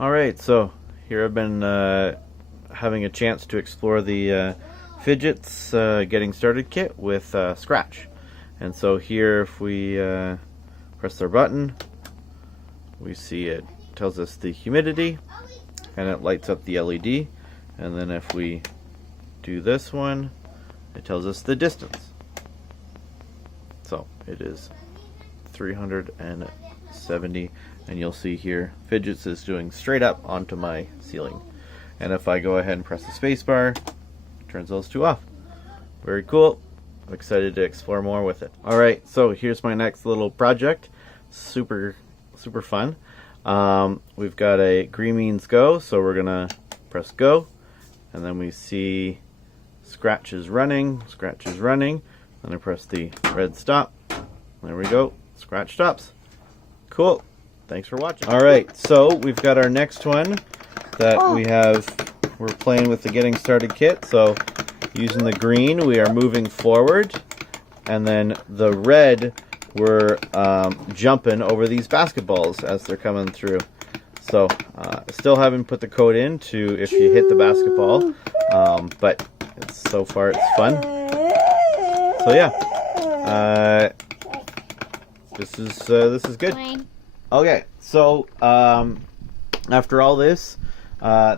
Alright, so here I've been having a chance to explore the Phidgets Getting Started kit with Scratch. And so here, if we press our button, we see it tells us the humidity, and it lights up the LED. And then if we do this one, it tells us the distance. So it is 370, and you'll see here Phidgets is doing straight up onto my ceiling. And if I go ahead and press the space bar, it turns those two off. Very cool. I'm excited to explore more with it. Alright, so here's my next little project. Super fun. We've got a green means go, so we're gonna press go, and then we see Scratch is running, then I press the red stop. There we go, Scratch stops. Cool. Thanks for watching. Alright, so we've got our next one that we're playing with the Getting Started kit. So using the green, we are moving forward, and then the red, we're jumping over these basketballs as they're coming through. So still haven't put the code in to if you hit the basketball, but so far it's fun. So yeah, this is good. Okay, so after all this,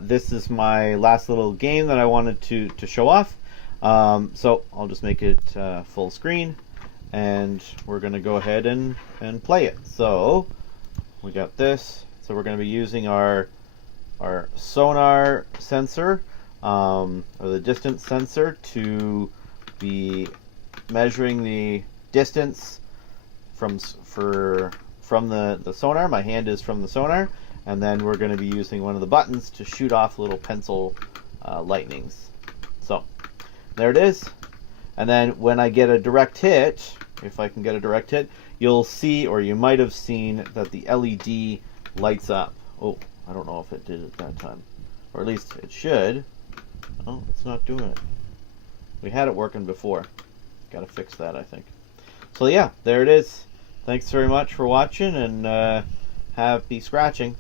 this is my last little game that I wanted to show off. So I'll just make it full screen, and we're going to go ahead and play it. So we got this. So we're going to be using our sonar sensor, or the distance sensor, to be measuring the distance from the sonar. My hand is from the sonar, and then we're going to be using one of the buttons to shoot off little pencil lightnings. So there it is. And then when I get a direct hit, if I can get a direct hit, you'll see, or you might have seen, that the LED lights up. Oh, I don't know if it did at that time, or at least it should. Oh, it's not doing it. We had it working before. Got to fix that, I think. So yeah, there it is. Thanks very much for watching, and happy scratching.